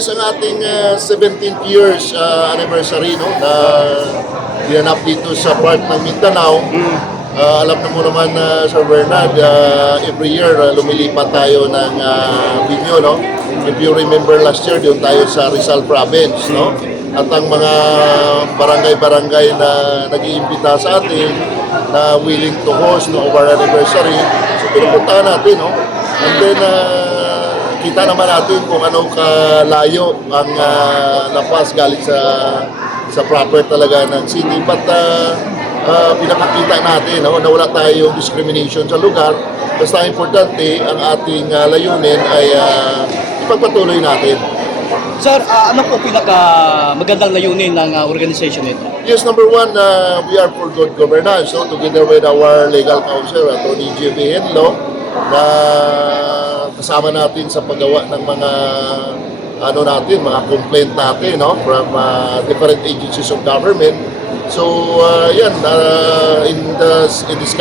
Yes, ang ating 17th years anniversary, no, na ginanap dito sa part ng Mindanao. Alam na mo naman, Sir Bernard, every year lumilipat tayo ng venue, no? If you remember last year, doon tayo sa Rizal Province, no? At ang mga barangay-barangay na nag-iimbita sa atin na willing to host no, our anniversary, so pinupuntahan natin, no? And then, kita naman natin kung anong kalayo ang lapas galing sa proper talaga ng city. But pinakakita natin no, na wala tayong discrimination sa lugar. Basta importante, ang ating layunin ay ipagpatuloy natin. Sir, ano po pinaka magandang layunin ng organization nito? Yes, number one, we are for good governance. So, together with our legal counsel, Attorney J.V. Henlo, na kasama natin sa paggawa ng mga mga complaint natin, no, from different agencies of government. So yan, in this 17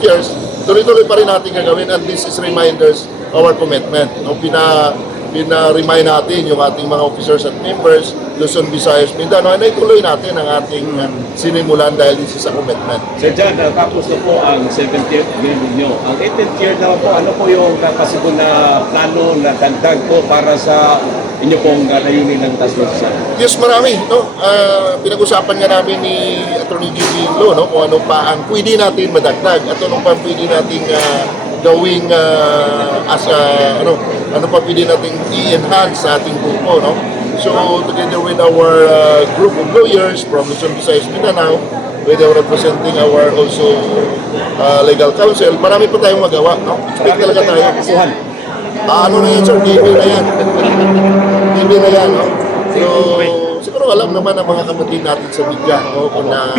years, tuloy-tuloy pa rin natin gagawin, and this is reminders our commitment. No, pina-remind natin yung ating mga officers at members, Luzon, Visayas, Mindanao, na ituloy natin ang ating sinimulan dahil this is a commitment. Sir John, tapos na po ang 70th year ninyo. Ang 18th year naman po, ano po yung possible na plano na dagdag po para sa inyo pong layunin ng task force? Yes, marami. No? Pinag-usapan nga namin ni Attorney J.V. Lo, no? Kung ano pa ang pwede natin madagdag at ano pa pwede natin gawing ano pa pwede natin i-enhance sa ating grupo, no? So together with our group of lawyers from Luzon, Visayas, Mindanao, with our representing our also legal counsel, marami pa tayong magawa, no? Expect talaga tayo. Ano na yan, sir? TV na yan. TV na yan, no? So siguro alam naman ang mga kapatid natin sa media, no? Kung na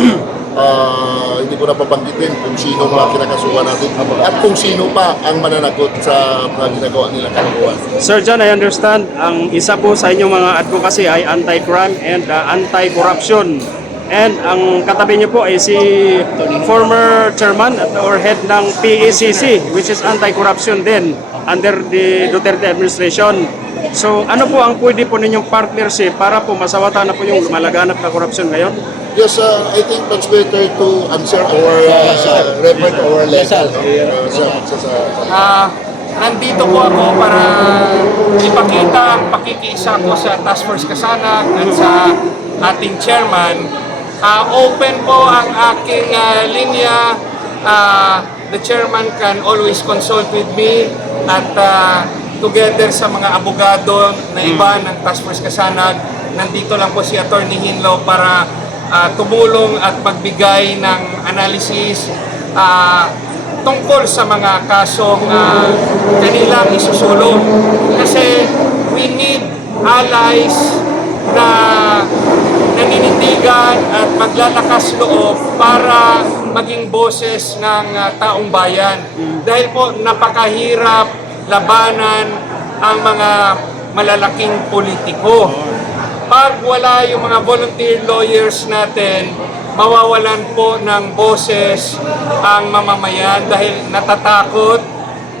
hindi ko na papanggitin kung sino mga kinakasuhan natin at kung sino pa ang mananagot sa mga ginagawa nilang kalakuan. Sir John, I understand ang isa po sa inyong mga advocacy ay anti-crime and anti-corruption. And ang katabi niyo po ay si former chairman or head ng PACC, which is anti-corruption din under the Duterte administration. So ano po ang pwede po ninyong partnership para po masawatan na po yung lumalaganap na korupsyon ngayon? Yes, I think that's better to answer or refer to our legal. Nandito po ako para ipakita ang pakikiisa ko sa Task Force Kasanag at sa ating chairman. Open po ang aking linya. The chairman can always consult with me at together sa mga abogado na iba ng Task Force Kasanag. Nandito lang po si Attorney Hinlo para tumulong at magbigay ng analysis tungkol sa mga kasong kanilang isusulong. Kasi we need allies na naninindigan at maglalakas loob para maging boses ng taong bayan. Dahil po napakahirap labanan ang mga malalaking politiko. Pag wala yung mga volunteer lawyers natin, mawawalan po ng boses ang mamamayan dahil natatakot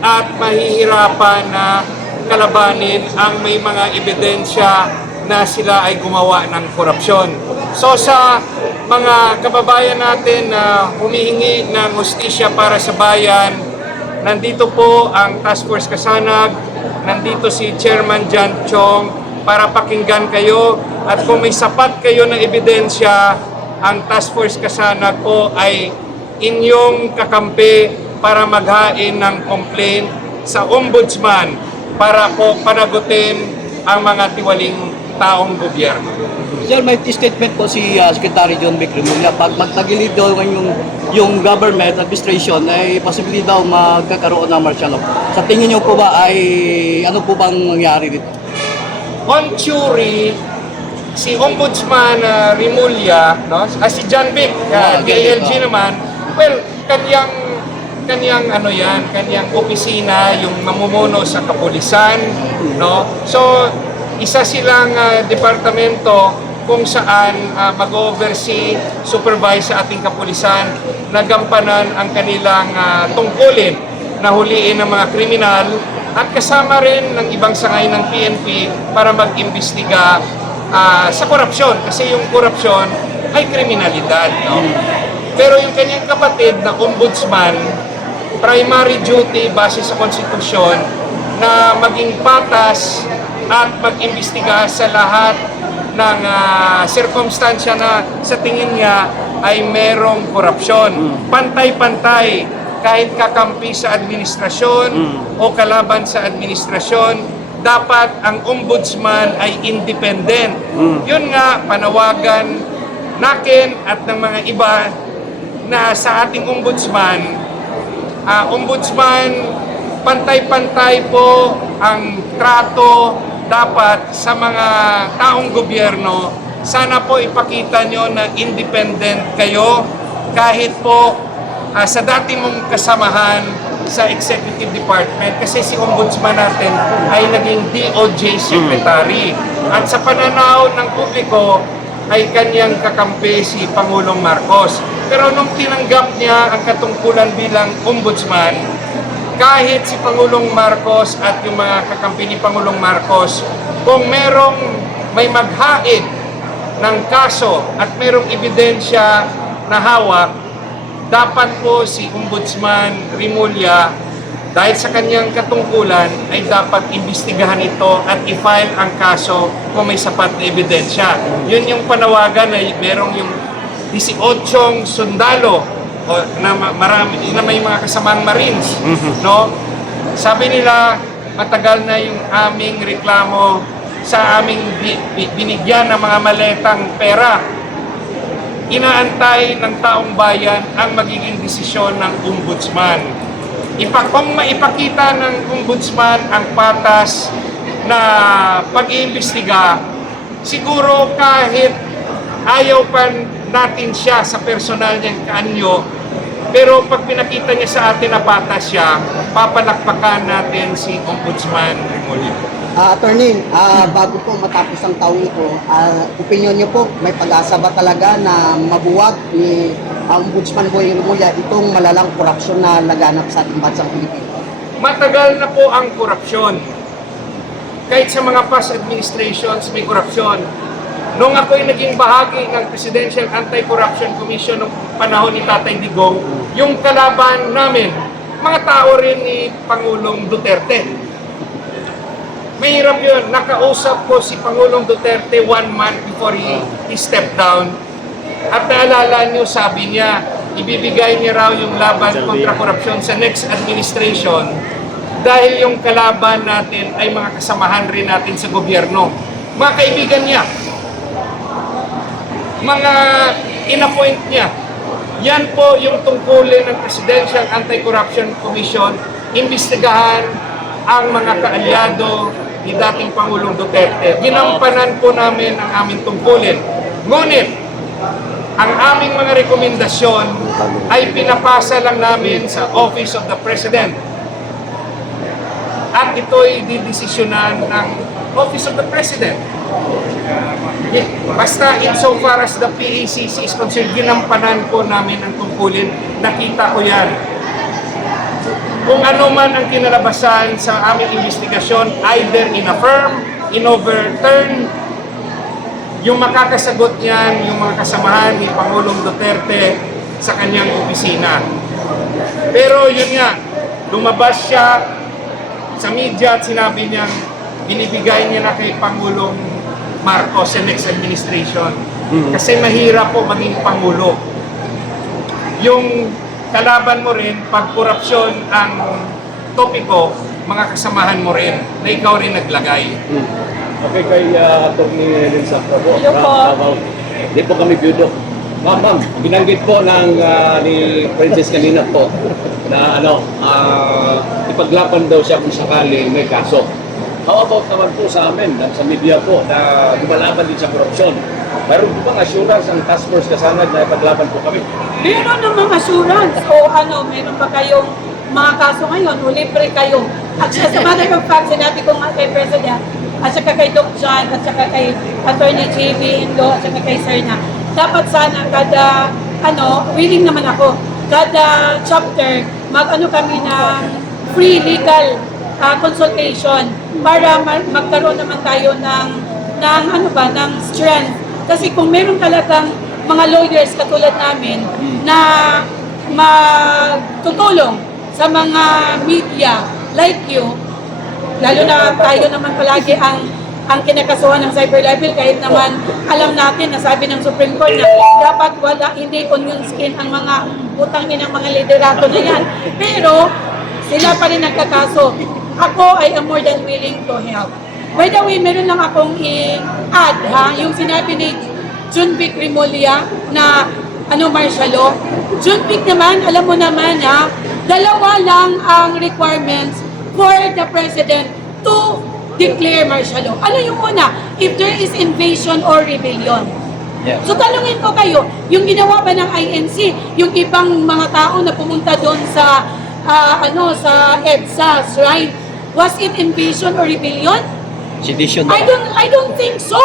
at mahihirapan na kalabanin ang may mga ebidensya na sila ay gumawa ng korupsyon. So sa mga kababayan natin na humihingi ng hustisya para sa bayan, nandito po ang Task Force Kasanag, nandito si Chairman John Chong, para pakinggan kayo at kung may sapat kayo na ebidensya, ang Task Force Kasanag po ay inyong kakampi para maghain ng complaint sa Ombudsman para po panagutin ang mga tiwaling taong gobyerno. Sir, may statement po si Secretary John Vic Remulla. Pag magtagilid daw yung government administration, ay possibly daw magkakaroon ng martial law. Sa tingin niyo po ba ay ano po bang nangyari dito? On theory, si Ombudsman Remulla, no? Si John Vic, DILG naman, well, kanyang opisina, yung mamumuno sa kapulisan, no? So, isa silang departamento kung saan mag-oversee, supervise sa ating kapulisan, nagampanan ang kanilang tungkulin na huliin ng mga kriminal at kasama rin ng ibang sangay ng PNP para mag-imbestiga sa korupsyon. Kasi yung korupsyon ay kriminalidad. No? Pero yung kanyang kapatid na ombudsman, primary duty base sa konstitusyon na maging patas at mag-imbestiga sa lahat ng sirkumstansya na sa tingin niya ay merong korupsyon. Pantay-pantay, kahit kakampi sa administrasyon o kalaban sa administrasyon, dapat ang ombudsman ay independent. Yun nga, panawagan natin at ng mga iba na sa ating ombudsman, pantay-pantay po ang trato dapat sa mga taong gobyerno. Sana po ipakita nyo na independent kayo kahit po sa dati mong kasamahan sa executive department, kasi si ombudsman natin ay naging DOJ secretary at sa pananaw ng publiko ay kanyang kakampi si Pangulong Marcos. Pero nung tinanggap niya ang katungkulan bilang ombudsman, kahit si Pangulong Marcos at yung mga kakampi ni Pangulong Marcos, kung may maghain ng kaso at merong ebidensya na hawak, dapat po si Ombudsman Remulla, dahil sa kanyang katungkulan, ay dapat imbestigahan ito at i-file ang kaso kung may sapat na ebidensya. Yun yung panawagan na merong yung 18 sundalo o na marami na may mga kasamang Marines, no? Sabi nila matagal na yung aming reklamo sa aming binigyan ng mga maletang pera. Inaantay ng taong bayan ang magiging desisyon ng ombudsman. Kung maipakita ng ombudsman ang patas na pag-iimbestiga, siguro kahit ayaw pa natin siya sa personal niyang kaanyo, pero pag pinakita niya sa atin na patas siya, papalakpakan natin si Ombudsman Remulla. Attorney, bago po matapos ang taong ito, opinion niyo po, may pag-asa ba talaga na mabuwag ni Ombudsman Boy Remulla itong malalang korupsyon na laganap sa ating bansang Pilipinas? Matagal na po ang korupsyon. Kahit sa mga past administrations, may korupsyon. Nung ako'y naging bahagi ng Presidential Anti-Corruption Commission noong panahon ni Tatay Digong, yung kalaban namin, mga tao rin ni Pangulong Duterte. Mahirap yun. Nakausap ko si Pangulong Duterte 1 month before he stepped down. At naalala niyo, sabi niya, ibibigay niya raw yung laban kontra korupsyon sa next administration dahil yung kalaban natin ay mga kasamahan rin natin sa gobyerno. Mga kaibigan niya, mga in-appoint niya. Yan po yung tungkulin ng Presidential Anti-Corruption Commission, imbestigahan ang mga kaalyado ni dating Pangulong Duterte. Ginampanan po namin ang aming tungkulin. Ngunit, ang aming mga rekomendasyon ay pinapasa lang namin sa Office of the President. At ito'y didesisyonan ng Office of the President. Basta insofar as the PACC is concerned, ginampanan po namin ang tungkulin. Nakita ko yan. Kung ano man ang kinalabasan sa aming investigasyon, either in-affirm, in-overturn, yung makakasagot niyan, yung mga kasamahan ni Pangulong Duterte sa kanyang opisina. Pero yun nga, lumabas siya sa media at sinabi niya, binibigay niya na kay Pangulong Marcos sa next administration. Kasi mahirap po maging Pangulo. Yung kalaban mo rin, pag korupsyon ang topiko, mga kasamahan mo rin, na ikaw rin naglagay. Okay, kay Atty. Elsa po. Hindi po kami biyudo. Ma'am, binanggit po ni Princess kanina po na ipaglaban daw siya kung sakali may kaso. How about naman po sa amin, sa media po, na lumalaban din sa korupsyon? Mayroon po bang assurance ang task force kasanad na ipaglaban po kami? Meron namang assurance o meron ba kayong mga kaso ngayon o libre kayo? At sa matter of fact, sinabi ko nga kay President, at saka kay Doc John, at saka kay Attorney JB Indo, at saka kay Serna, dapat sana kada, willing naman ako, kada chapter, kami ng free legal consultation para magkaroon naman tayo ng ng strength. Kasi kung meron talagang mga lawyers katulad namin na magtutulong sa mga media like you, lalo na tayo naman palagi ang kinakasuhan ng cyber libel, kahit naman alam natin na sabi ng Supreme Court na dapat hindi onion skin ang mga utangin ng mga liderato na yan. Pero sila pa rin nagkakaso. Ako ay am more than willing to help. By the way, meron lang akong i-add yung sinabi ni Junvic Rimulya na martial law. Junvic naman, alam mo naman dalawa lang ang requirements for the President to declare martial law. Ano yung una? If there is invasion or rebellion. Yeah. So tanungin ko kayo, yung ginawa ba ng INC, yung ibang mga tao na pumunta doon sa sa EDSA shrine, was it invasion or rebellion? Sedition. I don't think so.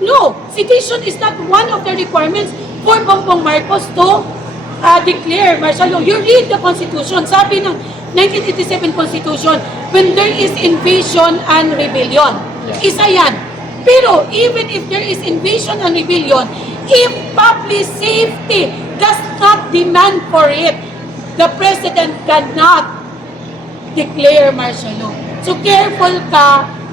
No, sedition is not one of the requirements for Bongbong Marcos to declare martial law. You read the Constitution. Sabi ng 1987 Constitution, when there is invasion and rebellion. Isa yan. Pero even if there is invasion and rebellion, if public safety does not demand for it, the President cannot declare martial law. So careful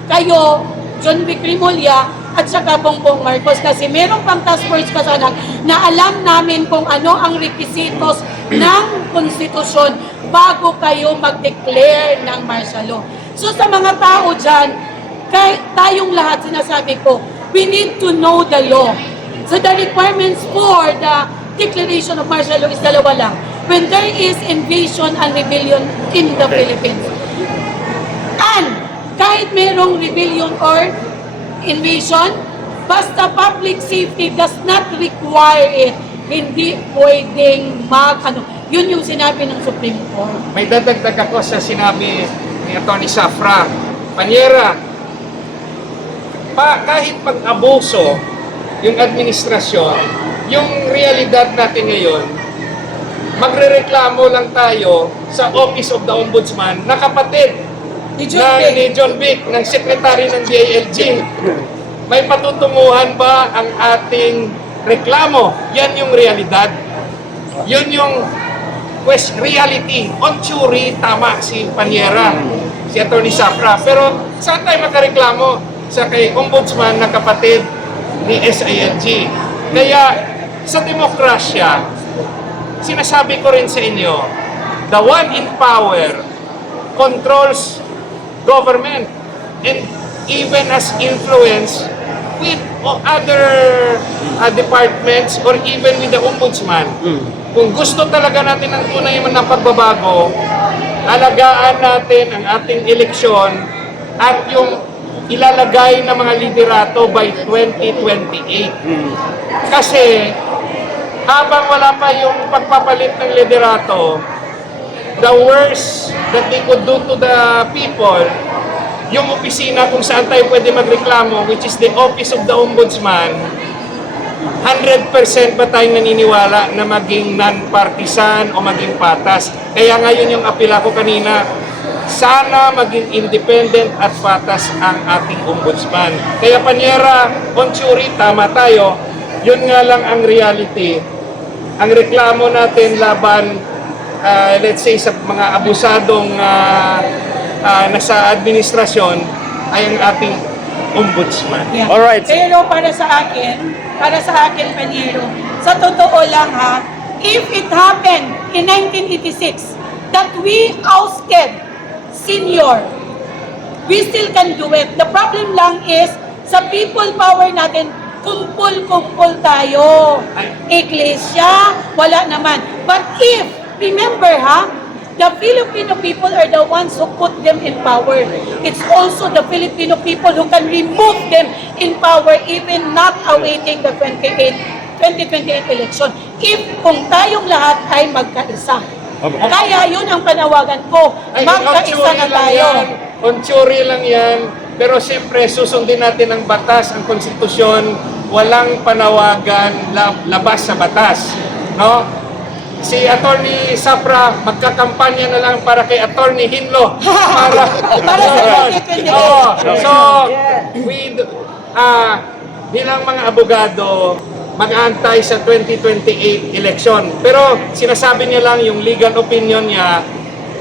kayo, Junvic Rimulya, at saka Bongbong Marcos, kasi merong pang task force kasanak na alam namin kung ano ang requisitos ng konstitusyon bago kayo mag-declare ng martial law. So sa mga tao dyan, tayong lahat sinasabi ko, we need to know the law. So the requirements for the declaration of martial law is dalawa lang. When there is invasion and rebellion in the Philippines. And kahit merong rebellion or invasion, basta public safety does not require it, hindi pwedeng yun yung sinabi ng Supreme Court. May dadagdag ako sa sinabi ni Atty. Safra. Panyera, kahit pag-abuso yung administrasyon, yung realidad natin ngayon, magrereklamo lang tayo sa Office of the Ombudsman na kapatid ni John Vic, ng Secretary ng DILG. May patutunguhan ba ang ating reklamo? Yan yung realidad. Yun yung reality. On theory, tama si Panyera, si Atty. Safra. Pero saan tayo makareklamo? Sa kay Ombudsman na kapatid ni SILG. Kaya sa demokrasya, sinasabi ko rin sa inyo, the one in power controls government and even has influence with other departments or even with the ombudsman. Kung gusto talaga natin ng tunay na pagbabago, alagaan natin ang ating eleksyon at yung ilalagay ng mga liderato by 2028. Kasi habang wala pa yung pagpapalit ng liderato, the worst that they could do to the people, yung opisina kung saan tayo pwede magreklamo, which is the Office of the Ombudsman, 100% ba tayong naniniwala na maging non-partisan o maging patas? Kaya ngayon yung apela ko kanina, sana maging independent at patas ang ating ombudsman. Kaya Panyera, on theory, tama tayo. Yun nga lang ang reality. Ang reklamo natin laban, let's say, sa mga abusadong nasa administrasyon ay ang ating ombudsman. Yeah. Alright. Pero para sa akin, Panyero, sa totoo lang if it happened in 1986 that we ousted senior, we still can do it. The problem lang is, sa people power natin, kumpul-kumpul tayo. Iglesia, wala naman. But if, remember the Filipino people are the ones who put them in power. It's also the Filipino people who can remove them in power even not awaiting the 2028 election. If kung tayong lahat ay magkaisa. Kaya yun ang panawagan ko. Magkaisa na tayo. On theory lang yan. Pero siyempre, susundin natin ang batas, ang konstitusyon. Walang panawagan labas sa batas. No? si Attorney Sapra magkakampanya na lang para kay Attorney Hinlo para sa 2028. Oo. So bilang mga abogado mag-aantay sa 2028 election. Pero sinasabi niya lang yung legal opinion niya,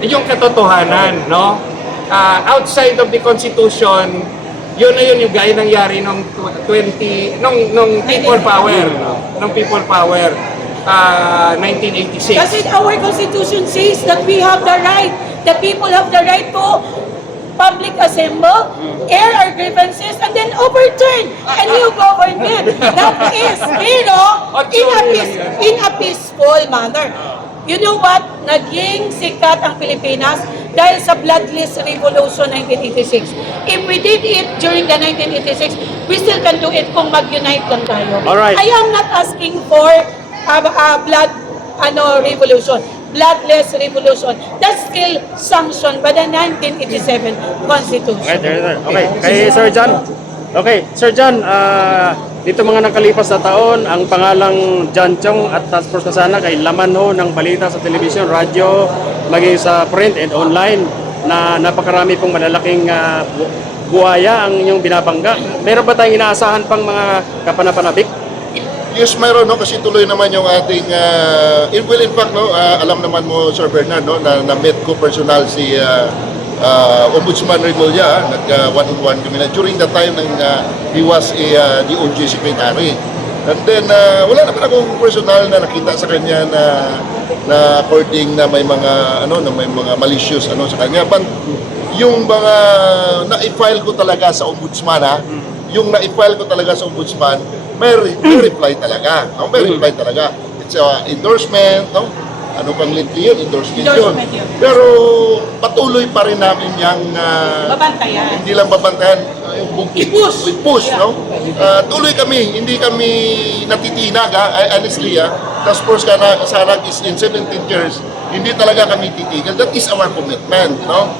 yung katotohanan, no? Outside of the Constitution, yun na yun yung gaya nangyari nung People Power, no? Nung People Power, 1986. Kasi our Constitution says that we have the right, the people have the right to public assemble, air our grievances, and then overturn a new government. That is, in a peaceful manner. You know what? Naging sikat ang Pilipinas dahil sa bloodless revolution 1986. If we did it during the 1986, we still can do it kung mag-unite lang tayo. Alright. I am not asking for revolution, bloodless revolution. That's still sanctioned by the 1987 Constitution. Okay, kay Sir John. Okay, Sir John, dito mga nakalipas na taon, ang pangalang John Chong at Task Force Kasana kay laman ho ng balita sa television, radyo, maging sa print and online na napakarami pong malalaking buhaya ang inyong binabangga. Meron ba tayong inaasahan pang mga kapanapanabik? Yes, mayroon, no? Kasi tuloy naman yung ating, in fact, no, alam naman mo, Sir Bernard, no, na-meet ko personal si Ombudsman Remulla, nag-one-on-one kami na during the time ng he was the OG Secretary. And then, wala naman akong personal na nakita sa kanya na according na may mga, malicious, sa kanya. But yung mga na-file ko talaga sa Ombudsman, yung na-file ko talaga sa Ombudsman, may reply talaga. May reply talaga. It's endorsement, no? Ano pang lintli yun? Endorsement yun. Pero patuloy pa rin namin yung Babantayan. hindi lang babantayan, i-push, no? Tuloy kami, hindi kami natitinag, honestly, Task Force Kasana is in 17 years, hindi talaga kami titigil. That is our commitment, no?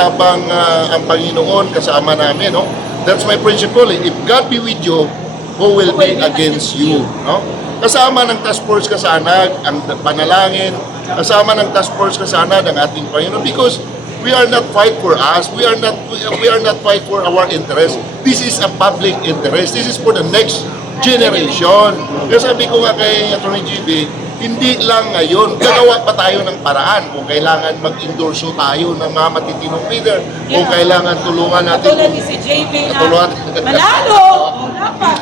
Habang ang Panginoon kasama namin, no? That's my principle. If God be with you, who will be against you, no? Kasama ng Task Force Kasanag ang panalangin, kasama ng Task Force Kasanag ang ating Panginoon, because we are not fight for us, we are not fight for our interest. This is a public interest. This is for the next generation. Kaya sabi ko nga kay Atty. GB, hindi lang ngayon, gagawa pa tayo ng paraan kung kailangan mag-endorso tayo ng mga matitinong leader, kung kailangan tulungan natin. Katulad ni si JB na Katulad. malalo. Dapat.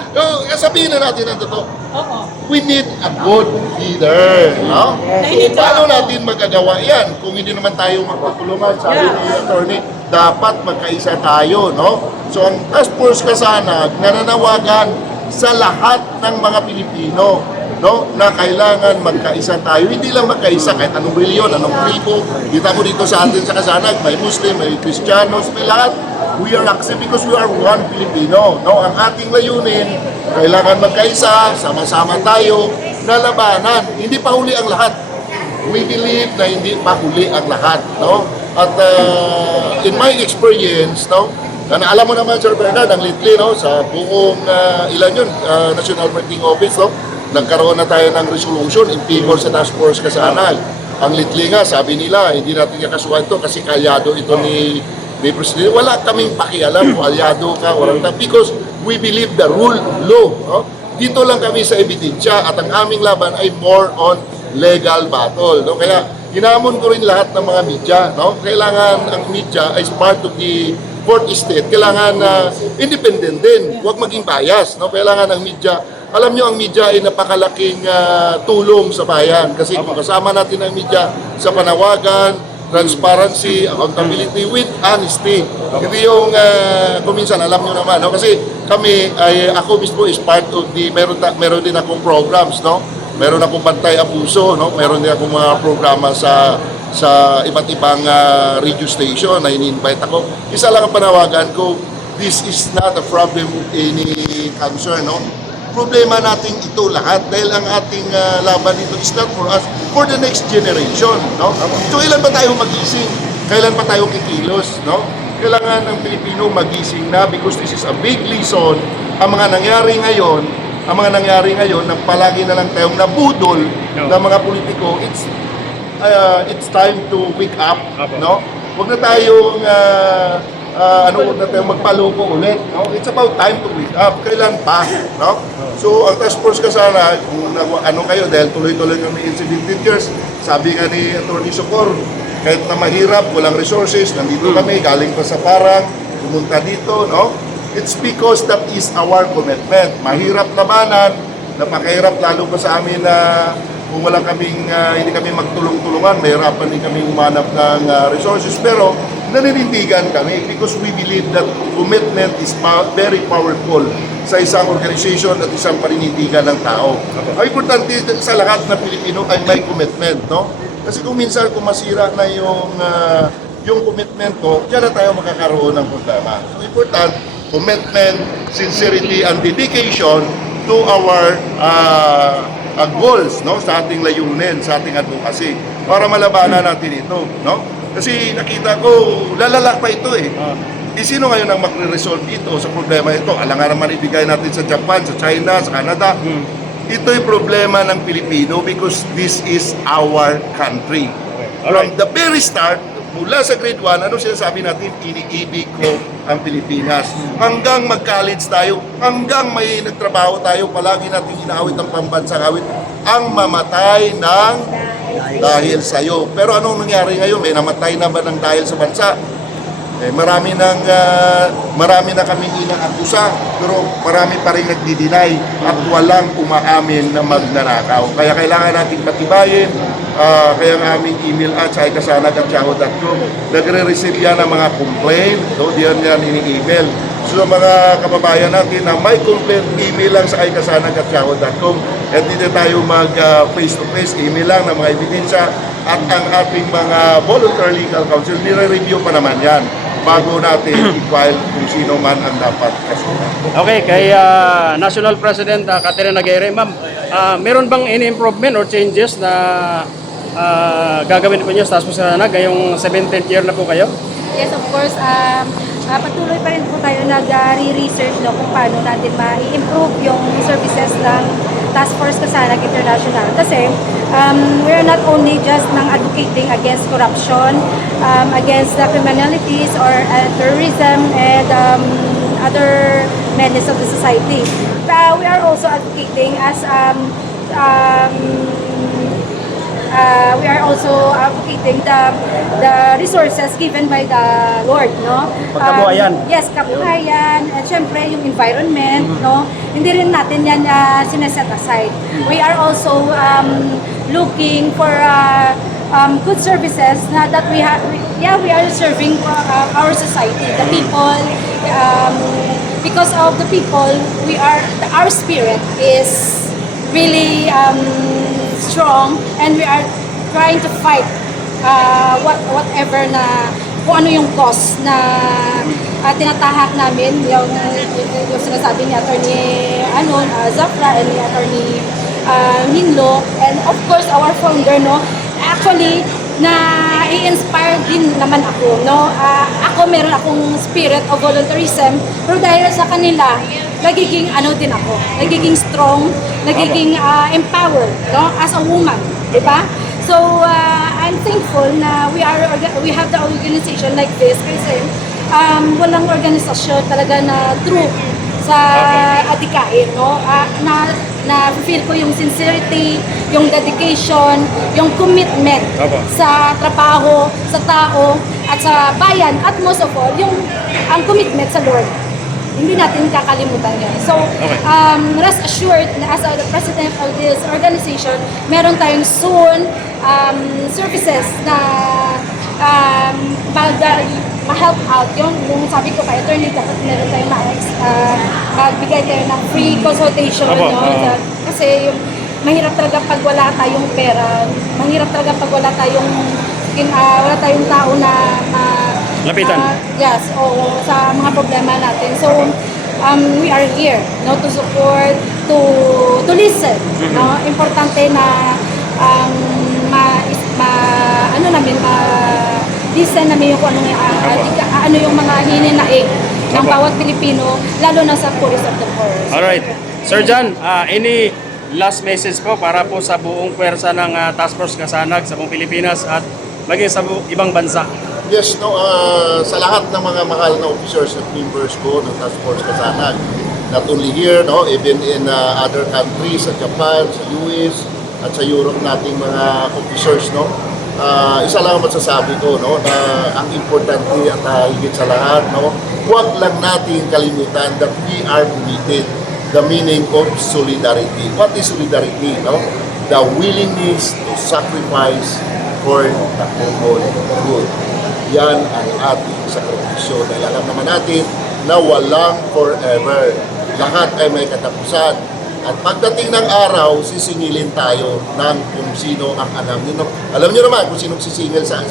Sabihin na natin ang totoo. Oo. We need a good leader, no? Nandito Paano ako. natin magagawa yan kung hindi naman tayo magtutulungan? Sabi ni attorney, dapat magkaisa tayo, no? So ang Task Force Kasanag nananawagan sa lahat ng mga Pilipino, no, na kailangan magkaisa tayo. Hindi lang magkaisa kahit anong reliyon, anong tribo. Kita mo dito sa atin sa Kasanag, may Muslim, may Kristiyanos, may lahat. We are accept because we are one Filipino, no? Ang ating layunin, kailangan magkaisa, sama-sama tayo, nalabanan. Hindi pa huli ang lahat. We believe na hindi pa huli ang lahat, no? At in my experience, no, na alam mo naman, Sir Bernard, ang litli, no, sa buong ilan yun, National Printing Office, no, nagkaroon na tayo ng resolution in favor sa Task Force Kasanag. Ang litli nga, sabi nila, hindi natin kakasuhan ito kasi kalyado ito ni President. Wala kaming pakialam kung alyado ka, walang because we believe the rule of law. No? Dito lang kami sa ebidensya at ang aming laban ay more on legal battle. No? Kaya hinamon ko rin lahat ng mga media. No? Kailangan ang media is part of the fourth estate. Kailangan independent din. Huwag maging bias. No? Kailangan ang media. Alam nyo, ang media ay napakalaking tulong sa bayan. Kasi kung kasama natin ang media sa panawagan, transparency, accountability with honesty. Hindi yung kuminsan, alam nyo naman, no? Kasi kami, ako mismo is part of the, meron din akong programs, no? Meron akong bantay abuso, no? Meron din akong mga programa sa iba't ibang radio station na ini-invite ako. Isa lang ang panawagan ko, this is not a problem of any concern, no? Problema natin ito lahat dahil ang ating laban dito is not for us, for the next generation, no? So ilan ba tayo magising? Kailan pa tayo kikilos, no? Kailangan ng Pilipino magising na because this is a big lesson. Ang mga nangyari ngayon ang mga nangyari ngayon na palagi na lang tayong nabudol ng mga politiko, it's time to wake up, no? Huwag na tayong huwag na tayong magpaloko ulit, no? It's about time to wake up. Kailan pa, no? So, ang task force ka sana, kung kayo, dahil tuloy-tuloy kami in 17 years, sabi nga ni Atty. Socorro, kahit na mahirap, walang resources, nandito kami, galing pa sa Parang, pumunta dito, no? It's because that is our commitment. Mahirap labanan, napakahirap lalo pa sa amin na kung wala kaming, hindi kami magtulong-tulungan, mahirapan din kami umanap ng resources. Pero naninindigan kami because we believe that commitment is very powerful sa isang organization at isang paninindigan ng tao. Ang importante sa lahat ng Pilipino ay may commitment, no? Kasi kung minsan kung masira na yung commitment ko, diyan na tayo makakaroon ng problema. So important, commitment, sincerity, and dedication to our goals, no, sa ating layunin, sa ating advocacy, para malabanan natin ito, no? Kasi nakita ko, lalala pa ito eh. Sino ngayon ang magre-resolve dito sa problema ito? Alangan naman ibigay natin sa Japan, sa China, sa Canada. Ito'y problema ng Pilipino because this is our country. From the very start, mula sa grade 1, ano sinasabi natin? Iniibig ko ang Pilipinas. Hanggang mag-college tayo, hanggang may nagtrabaho tayo, palagi natin inaawit ang pambansang awit, ang mamatay ng dahil sa'yo. Pero anong nangyari ngayon? May namatay na ba ng dahil sa bansa? Marami na kaming inaakusa, pero marami pa rin nagdi-deny at walang umaamin na magnanakaw. Kaya kailangan natin patibayin. Kaya ang aming email at sa ikasanag@yahoo.com, nagre-receive yan ng mga complaint, so diyan yan ini-email. So mga kababayan natin na may complaint, email lang sa ikasanag@yahoo.com at dito tayo mag face-to-face, email lang ng mga ebidensya at ang ating mga voluntary legal counsel, nire-review pa naman yan bago natin i-file kung sino man ang dapat kasunod. Okay, kay National President Catherine Aguirre, ma'am, meron bang any improvement or changes na gagawin po niyo sa task force na ngayong 17th year na po kayo? Yes, of course. Patuloy pa rin po tayo nag-re-research kung paano natin ma-improve yung services ng Task Force Kasanag International. Kasi we're not only just advocating against corruption, against the criminalities or terrorism and other menace of the society. We are also advocating as we are also advocating the resources given by the Lord, no? Pagkabuhayan. Yes, kabuhayan, at syempre yung environment, no? Hindi rin natin yan sineset aside. We are also looking for good services na that we are serving our society, the people. Because of the people, our spirit is really strong, and we are trying to fight whatever na kung ano yung cause na tinatahak namin, yung sinasabi ni Attorney Zafra and ni Attorney Hinlo, and of course our founder, no? Actually i-inspire din naman ako, no? Ako meron akong spirit of volunteerism, pero dahil sa kanila nagiging din ako, nagiging strong, nagiging empowered, no? As a woman, di ba? So I'm thankful na we have the organization like this kasi walang organisasyon talaga na true sa adikain, no? Na feel ko yung sincerity, yung dedication, yung commitment sa trabaho, sa tao, at sa bayan, at most of all, ang commitment sa Lord. Hindi natin kakalimutan yan. So, rest assured na as the president of this organization, meron tayong soon services na ma-help out. Yung sabi ko kay attorney, dapat meron tayong magbigay tayo ng free consultation. Kasi mahirap talaga pag wala tayong pera, mahirap talaga pag wala tayong tao na lapitan. Yes, o sa mga problema natin. So, we are here, no, to support, to listen. No? Importante na listen namin yung ano yung mga hininaig ng bawat Pilipino, lalo na sa Police of the Force. Alright. Sir John, any last message po para po sa buong pwersa ng Task Force Kasanag sa buong Pilipinas at maging sa ibang bansa? Yes, no, sa lahat ng mga mahal na officers at members ko ng Task Force Kasanag, not only here, no, even in other countries, sa Japan, sa US, at sa Europe nating mga officers, no, isa lang ang masasabi ko, no, na ang importante at higit sa lahat, no, huwag lang natin kalimutan that we are committed. The meaning of solidarity. What is solidarity? No? The willingness to sacrifice for the common good. Yan ang ating sakripisyo. Dahil alam naman natin na walang forever. Lahat ay may katapusan. At pagdating ng araw, sisingilin tayo ng kung sino ang alam nyo. Alam nyo naman kung sino sisingil sa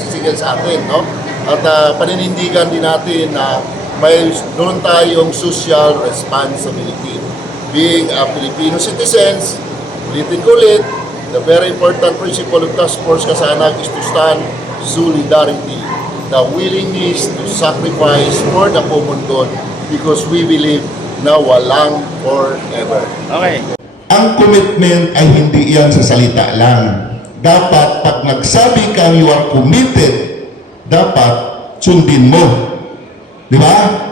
atin. No? At paninindigan din natin na may doon tayong social responsibility. Being a Filipino citizens, ulitin ko ulit, the very important principle of Task Force Kasanag is to stand solidarity, the willingness to sacrifice for the common good because we believe na walang forever. Okay. Ang commitment ay hindi yan sa salita lang. Dapat pag nagsabi kang you are committed, dapat sundin mo. Di ba?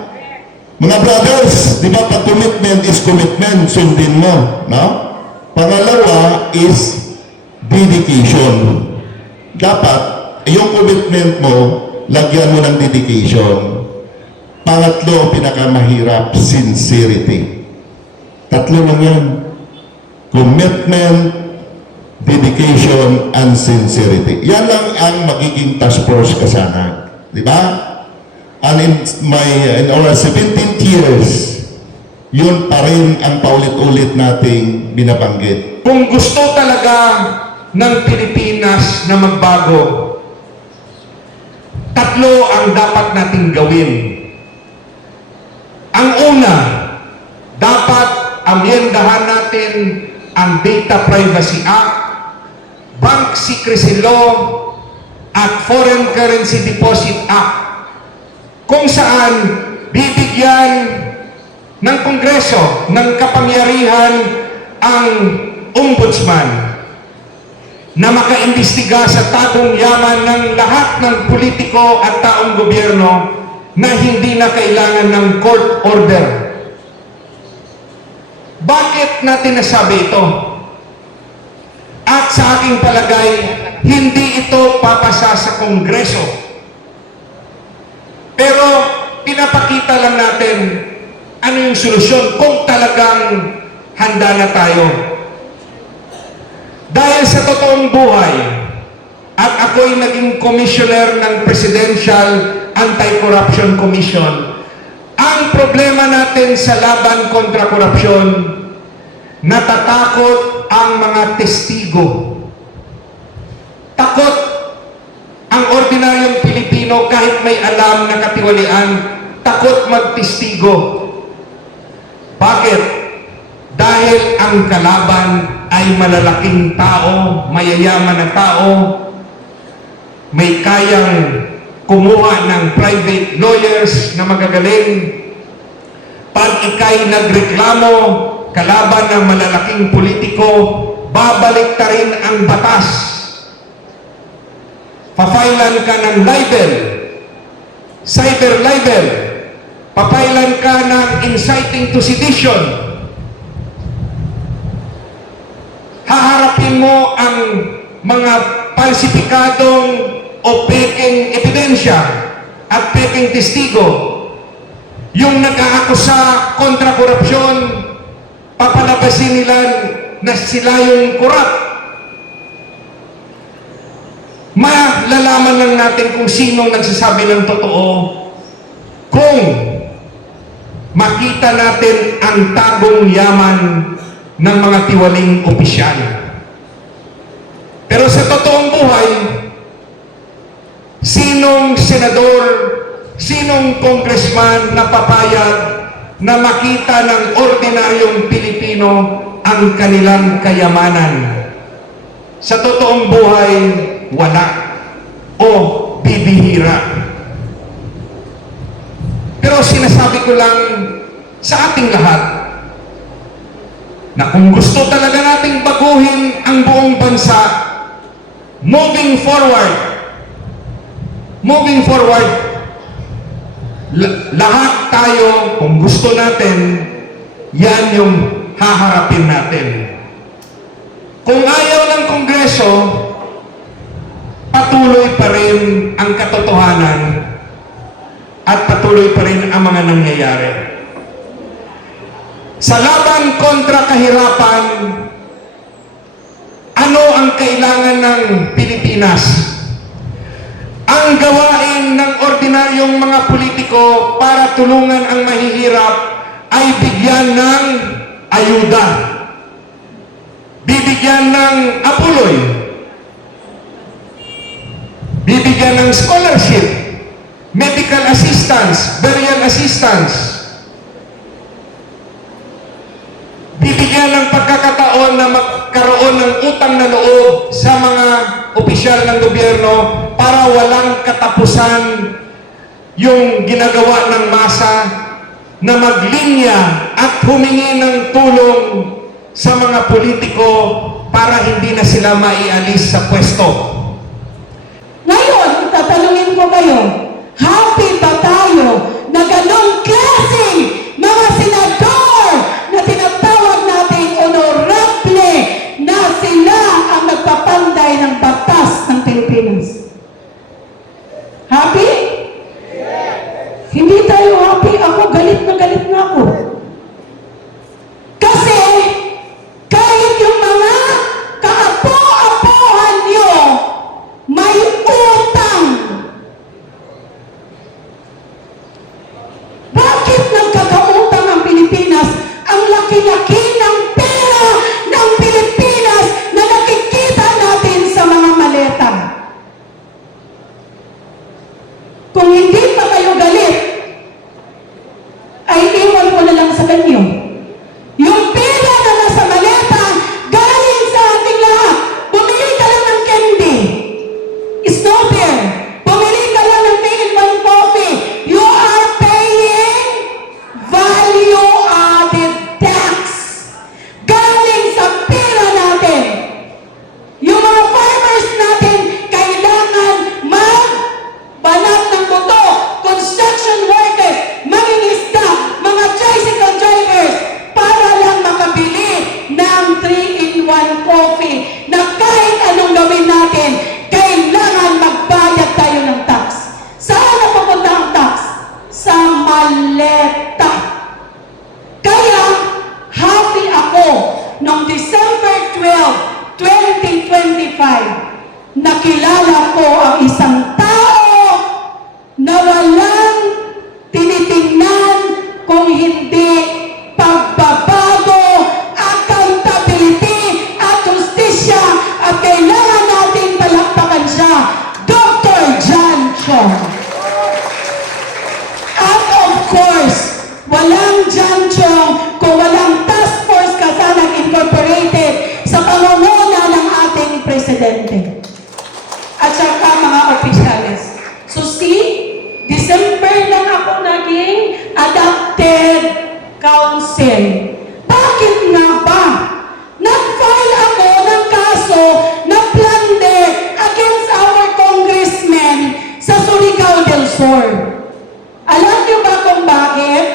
Mga brothers, di ba pag commitment is commitment, sundin mo. No? Pangalawa is dedication. Dapat, yung commitment mo, lagyan mo ng dedication. Pangatlo, pinakamahirap, sincerity. Tatlo lang yan. Commitment, dedication, and sincerity. Yan lang ang magiging Task Force Kasanag. Di ba? And in our 17th years, yun pa rin ang paulit-ulit nating binabanggit. Kung gusto talaga ng Pilipinas na magbago, tatlo ang dapat nating gawin. Ang una, dapat amyendahan natin ang Data Privacy Act, Bank Secrecy Law, at Foreign Currency Deposit Act, kung saan bibigyan ng Kongreso ng kapangyarihan ang Ombudsman na makaimbestiga sa tagong yaman ng lahat ng politiko at taong gobyerno na hindi na kailangan ng court order. Bakit natin nasabi ito? At sa aking palagay, hindi ito papasa sa Kongreso. Pero pinapakita lang natin ano yung solusyon kung talagang handa na tayo. Dahil sa totoong buhay, at ako'y naging commissioner ng Presidential Anti-Corruption Commission, ang problema natin sa laban kontra korupsyon, natatakot ang mga testigo. Takot ang ordinaryong Pilipino kahit may alam na katiwalian, takot magtestigo. Bakit? Dahil ang kalaban ay malalaking tao, mayayaman na tao, may kayang kumuha ng private lawyers na magagaling. Pag ikay nagreklamo kalaban ng malalaking politiko, babalik ta rin ang batas. Papailan ka ng libel, cyber libel, papailan ka ng inciting to sedition. Haharapin mo ang mga falsifikadong o peking ebidensya at peking testigo. Yung nag-aakusa kontra korupsyon, papalabasin nila na sila yung korap. Malalaman lang natin kung sino nagsasabi ng totoo kung makita natin ang tagong yaman ng mga tiwaling opisyal. Pero sa totoong buhay, sinong senador, sinong congressman na papayag na makita ng ordinaryong Pilipino ang kanilang kayamanan? Sa totoong buhay, wala o bibihira. Pero sinasabi ko lang sa ating lahat, na kung gusto talaga nating baguhin ang buong bansa, moving forward, lahat tayo, kung gusto natin, yan yung haharapin natin. Kung ayaw ng Kongreso, patuloy pa rin ang katotohanan at patuloy pa rin ang mga nangyayari. Sa laban kontra kahirapan, ano ang kailangan ng Pilipinas? Ang gawain ng ordinaryong mga politiko para tulungan ang mahihirap ay bigyan ng ayuda, bibigyan ng apuloy, bibigyan ng scholarship, medical assistance, burial assistance, bibigyan ng pagkakataon na magkaroon ng utang na loob sa mga opisyal ng gobyerno para walang katapusan yung ginagawa ng masa na maglinya at humingi ng tulong sa mga politiko para hindi na sila maialis sa pwesto. Ngayon, tatanungin ko kayo, happy ba tayo na ganong klaseng mga senador na tinatawag natin honorable na sila ang nagpapanday ng batas ng Pilipinas? Happy? Hindi tayo happy. Ako, galit na ako. Kasi, kahit yung mga kaapo-apohan nyo may utang. Bakit nagkakautang ang Pilipinas? Ang laki-laki ng pera ng Pilipinas na nakikita natin sa mga maleta. Kung hindi pa kayo galit, ay iwan ko na lang sa kanyo. Yung pera na nasa maleta, galing sa ating lahat. Bumili ka lang ng candy. Snowbeer. Bumili ka lang ng Philippine coffee. You are paying value-added tax. Galing sa pera natin. Yung mga farmers natin, kailangan magbanat ng buto. Construction workers, mangingisda, mga tricycle drivers, para lang makabili ng 3-in-1 coffee na kahit anong gawin natin, kailangan magbayad tayo ng tax. Saan napupunta ang tax? Sa maleta. Kaya, happy ako noong December 12, 2025, nakilala ko ang isang tao na walang tinitingnan kung hindi pagbabago, accountability at justisya, at kailangan natin palakpakan siya, Dr. John Chong. At of course, walang John Chong kung walang Task Force Kasanag Incorporated sa pangunguna ng ating presidente at saka mga opisyales. So see, December lang ako naging adopted council. Bakit nga ba? Nag-file ako ng kaso na plunder against our congressmen sa Surigao del Sur. Alam niyo ba kung bakit?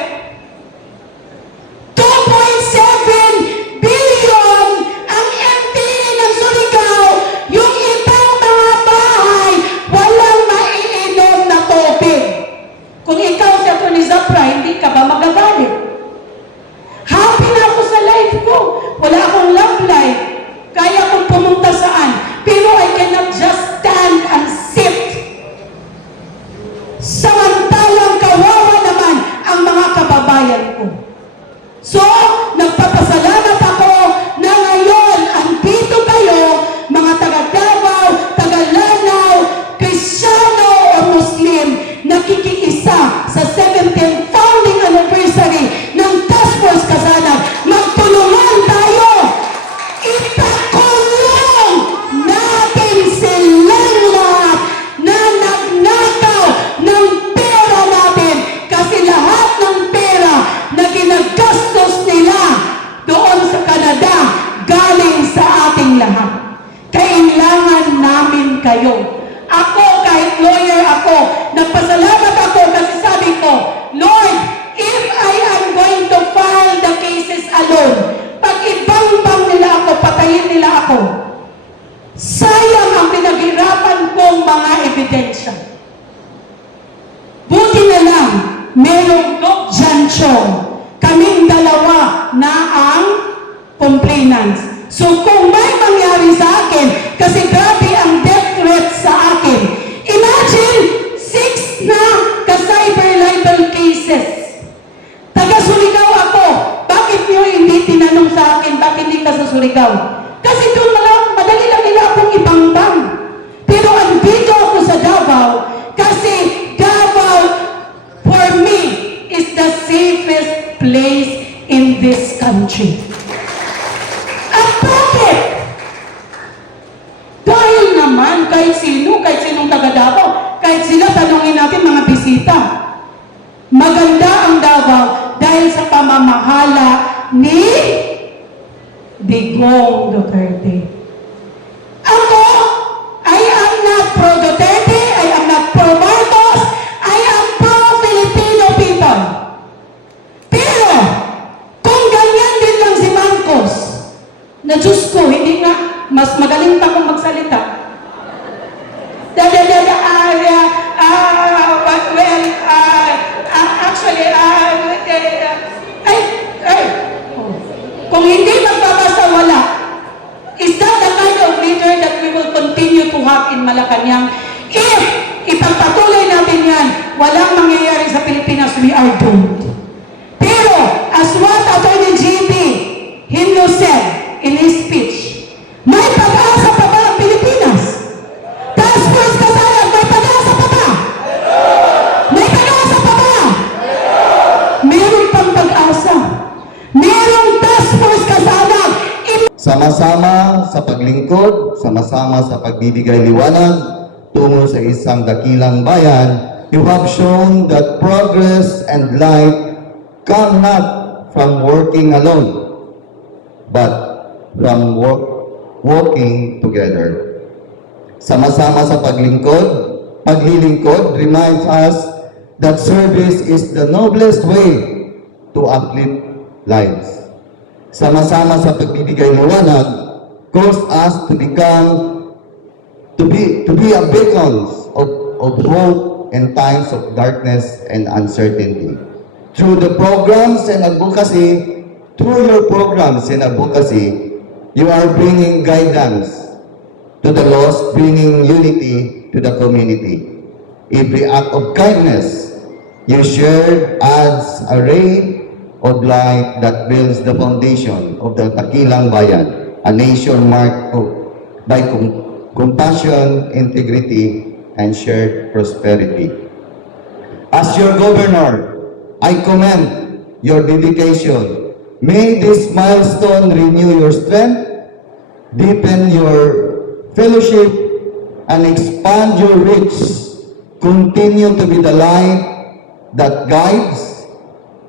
2.7 billion ang MTE ng Surigao, yung ibang mga bahay, walang maiinom na tubig. Kung ikaw si Atty. Zapra, hindi ka ba magagalit? Happy na ako sa life ko. Wala akong love life. Kaya kong pumunta saan. Pero I cannot just stand and sit sa Ako, kahit lawyer ako, nagpasalamat ako kasi sabi ko, Lord, if I am going to file the cases alone, pag ibang-bang nila ako, patayin nila ako, sayang ang pinaghirapan kong mga ebidensya. Buti na lang, merong Doc Jan Chong, kaming dalawa na ang complainants. So kung may mangyari sa akin, kasi grabe ang death threat sa akin, imagine 6 na ka-cyber libel cases. Taga-Surigao ako, bakit niyo hindi tinanong sa akin, bakit hindi ka sa Surigao? Kasi doon madali lang nila akong ibang-bang. Pero andito ako sa Davao, kasi Davao, for me, is the safest place in this country. At bakit? Dahil naman, kahit sinong taga Davao, kahit sila tanongin natin mga bisita. Maganda ang Davao dahil sa pamamahala ni Digong Duterte. Ako, I am not pro-Duterte, I am not pro-Marcos, I am pro-Filipino people. Pero, kung ganyan din lang si Marcos, na Diyos ko, hindi nga, mas magaling pa kung magsalita. Kung hindi magbabasa, wala. Is that the kind of leader that we will continue to have in Malacanang? If ipagpatuloy natin yan, walang mangyayari sa Pilipinas, we are doomed. Pero, as what Attorney G.P. Hinlo said in his speech, may pag-asa pa ba ang Pilipinas? Task Force Kasalan, may pag-asa pa ba? May pag-asa pa ba? Meron pang pag-asa. Merong Task Force Kasalan. Sama-sama sa paglingkod, sama-sama sa pagbibigay liwanag tungo sa isang dakilang bayan, you have shown that progress and light come not from working alone, but from working together. Sama-sama sa paglilingkod reminds us that service is the noblest way to uplift lives. Sama-sama sa pagbibigay liwanag calls us to be a beacons of hope in times of darkness and uncertainty. Through your programs and advocacy, you are bringing guidance to the lost, bringing unity to the community. Every act of kindness you shared adds a ray of light that builds the foundation of the Dakilang Bayan, a nation marked by compassion, integrity, and shared prosperity. As your governor, I commend your dedication. May this milestone renew your strength, deepen your fellowship, and expand your reach. Continue to be the light that guides,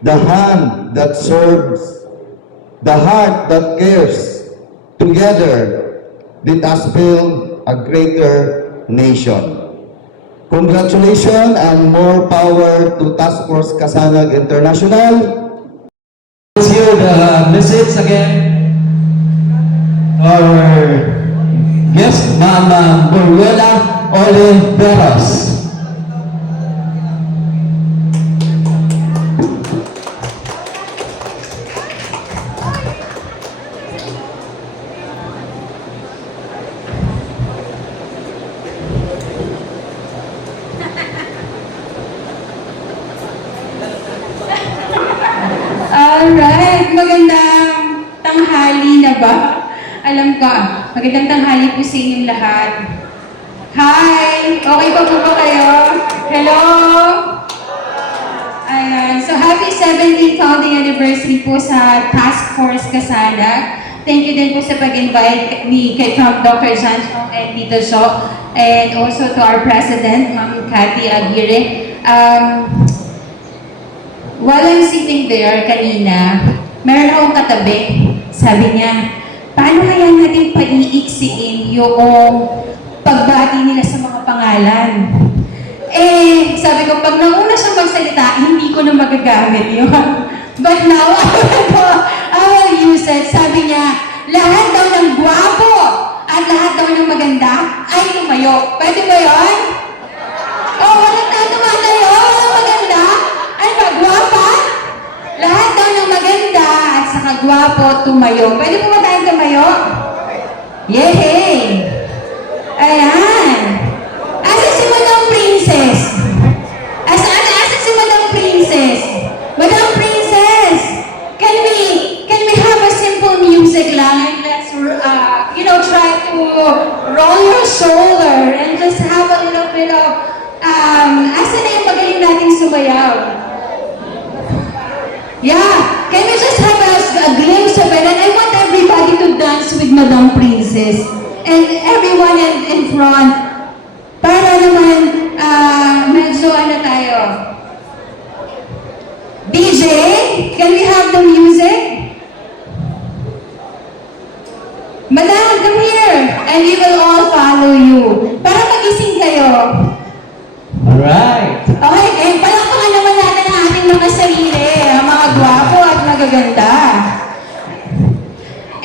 the hand that serves, the heart that cares. Together, let us build a greater nation. Congratulations and more power to Task Force Kasanag International. Let's hear the message again. Our guest, Mama Maruela Oliveros. Alright, magandang tanghali na ba? Alam ko, magandang tanghali po sa inyong lahat. Hi! Okay pa po ba kayo? Hello? Ayan, so happy 17th founding anniversary po sa Task Force Kasanag. Thank you din po sa pag-invite from Dr. Janchong and Tito Sho, and also to our President, Ma'am Cathy Aguirre. While I'm sitting there kanina, meron akong katabi. Sabi niya, paano kaya natin paiiksiin yung pagbati nila sa mga pangalan. Eh, sabi ko, pag nauna siyang magsalita, hindi ko na magagamit yun. But now, I will use it. Sabi niya, lahat daw ng gwapo at lahat daw ng maganda ay tumayo. Pwede ba yun? Oh, walang tumayo, walang maganda. Ano ba, gwapa? Lahat daw ng maganda at saka gwapo tumayo. Pwede po ba tayong tumayo? Yehey! Ayan! Asa si Madam Princess? Asa si Madam Princess? Madam Princess! Can we have a simple music lang and let's try to roll your shoulder and just have a little bit of asa na yung magaling nating sumayaw? Yeah, can we just have a glimpse of it? And I want everybody to dance with Madam Princess. And everyone in front. Para naman, medyo ano tayo. DJ, can we have the music? Madam, come here. And we will all follow you. Para magising kayo. Alright. Okay, palakpakan naman natin ang ating mga sarili, ang mga gwapo at magaganda.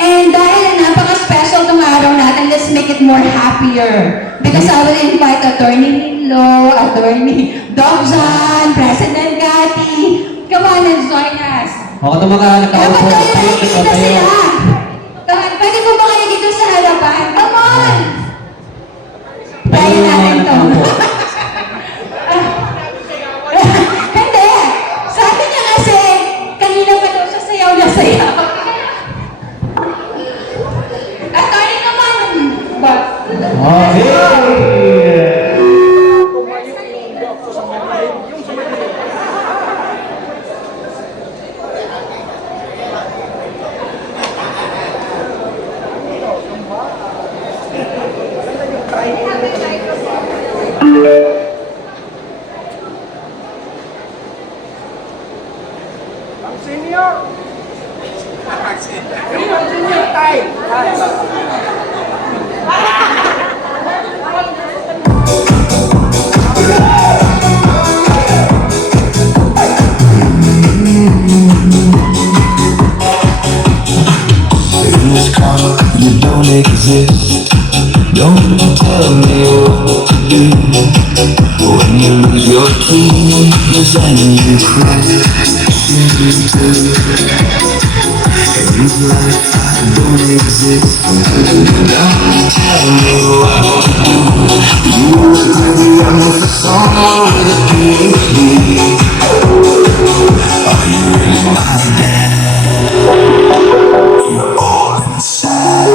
And dahil napaka-special itong araw natin, let's make it more happier. Because I will invite Attorney Lilo, Attorney Doc John, President Cathy. Come on and join us. Ako ito mga nakaupo. Dapat tayo nakikita sila. Come on, pwede ko ba kayo dito sa harapan? Come on! Try natin to. Hindi. Sabi niya kasi, kanina pa daw siya sayaw na sayaw. Attorney naman. But, In this car, you don't exist. Don't tell me what to do. When you lose your keys and you cry, it's like I don't exist. Don't tell me what to do. You were pretty young for someone with a PhD. Are you really my dad? You're all inside.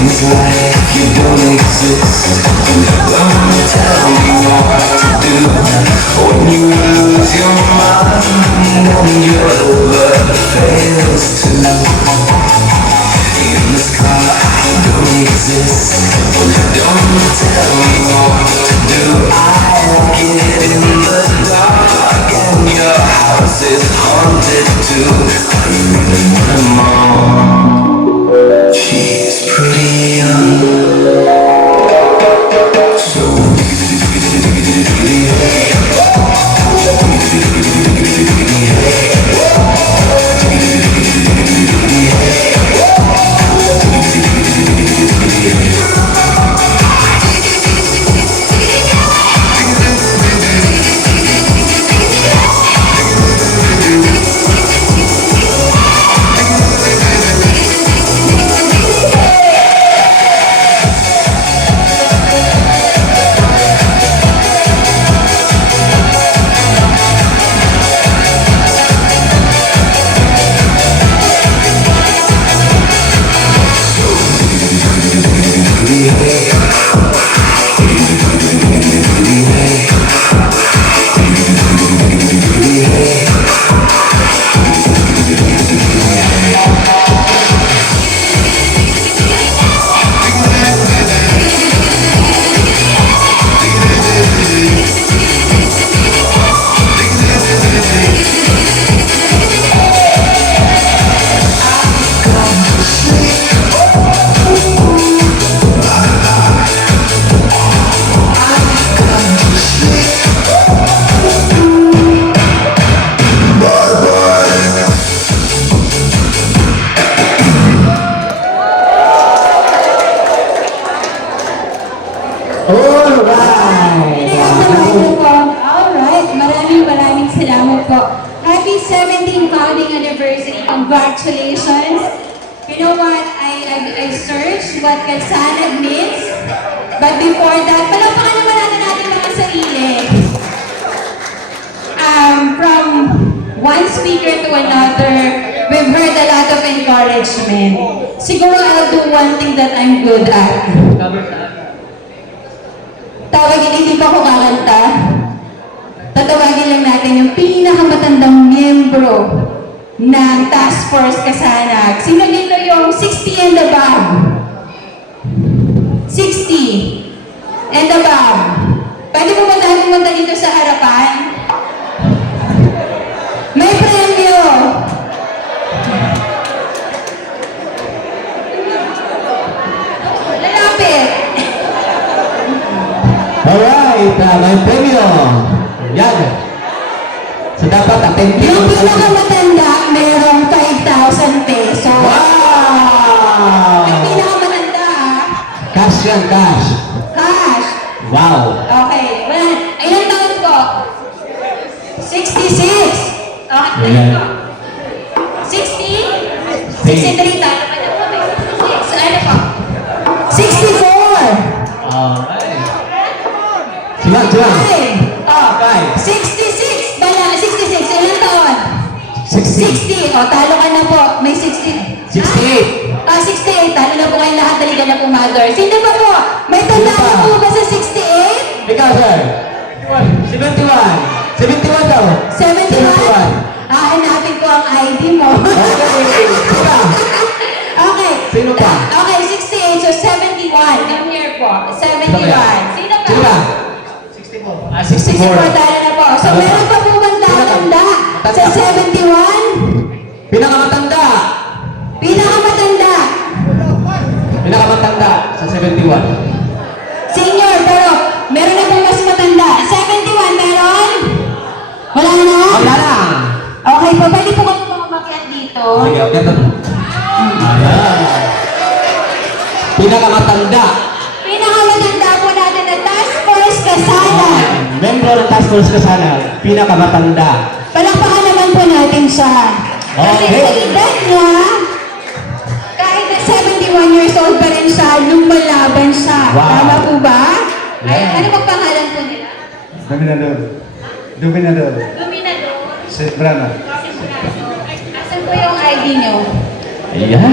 It's like you don't exist. Don't tell me what to do. When you lose your mind and your love fails to. In this car I don't exist. Don't tell me what to do. I get in the dark and your house is haunted too. Are you really my mom? She's pretty young. So Alright, maraming salamat po. Happy 17th founding anniversary. Congratulations. You know what? I searched what Kalsanag means. But before that, palakpakan naman natin mga sarili. From one speaker to another, we've heard a lot of encouragement. Siguro I'll do one thing that I'm good at. Tawagin, hindi pa ako kakanta. Tatawagin lang natin yung pinakamatandang miyembro ng Task Force Kasanag. Sino dito yung 60 and above? 60 and above. Pwede po ba tayo pumunta dito sa harapan? May premyo! Lalapit! Alright, may premyo. Yan. So dapat attentive. Yung pinakamatanda, merong 5,000 pesos. Wow! Yung pinakamatanda, Cash yan, cash. cash. Wow. Okay, well, ilang taon ko? 66. Okay, Ayan. ko? 60? 63 tayo pa na po. 66. Ano po? 64. Alright. Siwan, siwan. Okay. Oh, Okay. 66. Bala, 66. Ilang taon? 60. 60. O, talo ka na po. May 60. 68. 68. Talo na po kayo lahat. Dali na po, mother. Sino ba po? May tandaan po ba sa 68? Ikaw, sir. 71. 71 daw. 71? Hanapin ko ang ID mo. Okay. Sino pa? Okay, 68. So, 71. Come here po. 71. Sino pa? Sino ba? 64 tayo na po. So, meron pa po bang tatanda sa 71? Pinakamatanda. Pinakamatanda. Pinakamatanda sa 71. Senior, pero meron na pong mas matanda. 71, meron? Wala na? Wala na. Okay po, pwede po kami umakyat dito. Sige, okay to. Ayan. Pinakamatanda. Pinakamatanda po natin na Task Force Kasana. Membro ng Task Force Kasana. Pinakamatanda. Palakpakan naman po natin siya. Kasi Okay. sa edad niya, kahit na 71 years old pa rin siya, lumalaban siya. Wow. Tama po ba? Ay, Yeah. ano bang pangalan po nila? Dominador. Dominador. Dominador. Sebrana. Asan po yung ID niyo? Ayan.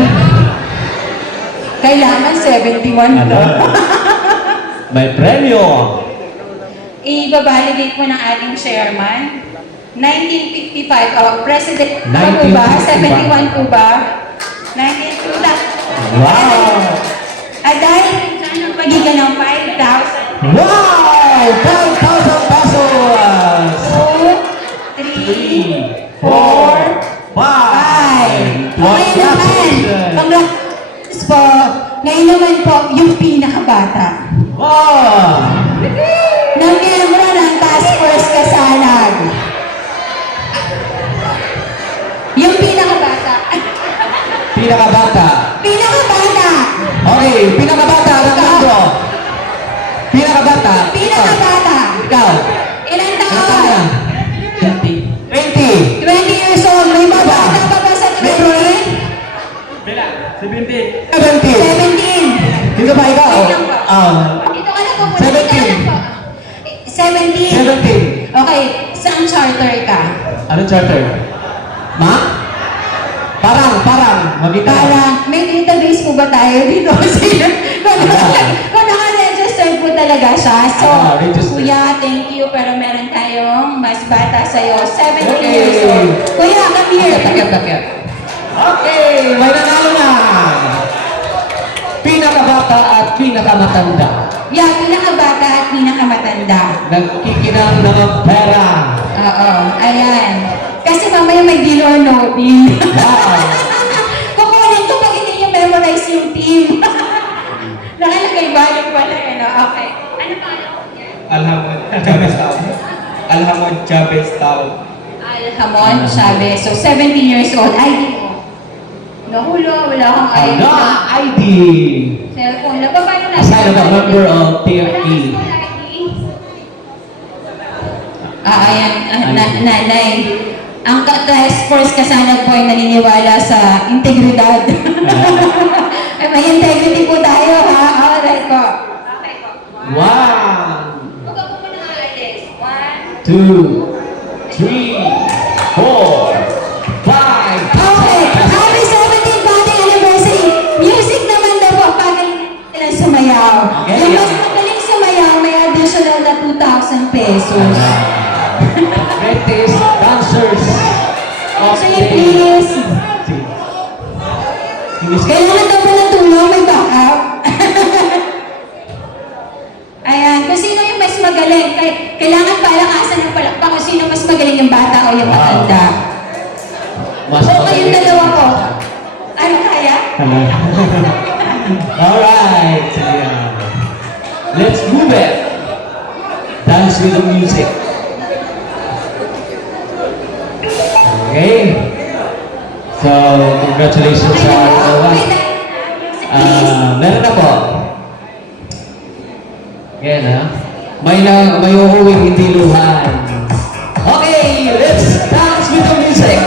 Kailangan 71 to. May premyo. I-validate mo ng ating chairman. 1955. President po ba? 1955. 71 po ba? 1955. Wow. At dahil saan ang pagigan ng 5,000? Wow! 5,000 pesos! 2, 3, 4, 5. Okay naman. Congrats po. Ngayon naman po, yung pinakabata. Wow! Ng miyembro ng Task Force Kasanag. Yung pinakabata. Pinakabata. Pinakabata. Okay, pinakabata ng mundo. Pinakabata. Pinakabata. Ikaw. Ilan Ilang taon taon? na? 20. 20 years old. May mabata pa ba sa 20? 17. 17. Sino ba ikaw? Wait lang po. Ah, Dito ka na po. 17. 17. 17. Okay, saan charter ka? Anong charter? Ma? Parang. Magkita. Para, may database po ba tayo dito? Kung naka-registered po talaga siya. So, registered. kuya, thank you. Pero meron tayong mas bata sa'yo. 17 Okay. years old. Kuya, come here. Takyat. Okay, may nanalo na. Pinakabata at pinakamatanda. Yeah, pinakabata at pinakamatanda. Nagkikinang ng pera. Oo, ayan. Kasi mamaya may deal or no deal. Wow. Kukunin ko pag hindi niyo memorize yung team. Nakalagay value pala eh, no? Okay. Ano pa ano? Alhamon Chavez Tao. Alhamon Chavez Tao. Alhamon Chavez. So, 17 years old. ID mo. Nahulo, wala kang ID. ID. Cellphone. Nababayo na. Aside of a member of Wala TFE. kang ID. nanay. Ang task force kasanag po ay naniniwala sa integridad. May integrity po tayo, ha? Alright po. Okay po. 1, 2, 3, 4, 5. Okay, happy 17th wedding anniversary. Music naman daw po, pagaling silang sumayaw. Okay. Yung mas magaling sumayaw, may additional na 2,000 pesos. Greatest dancers of Sige, the please. English. Kailangan daw po ng tulong, may backup. Ayan, kung sino yung mas magaling, kailangan palakasan ng palakpak kung sino mas magaling yung bata o yung matanda. Mas O kayong dalawa po. Ano kaya? Alright. Let's move it. Dance with the music. Okay. So, congratulations sa dalawa. Meron na po. Yan ha. May uuwing hindi luhan. Okay, let's dance with the music.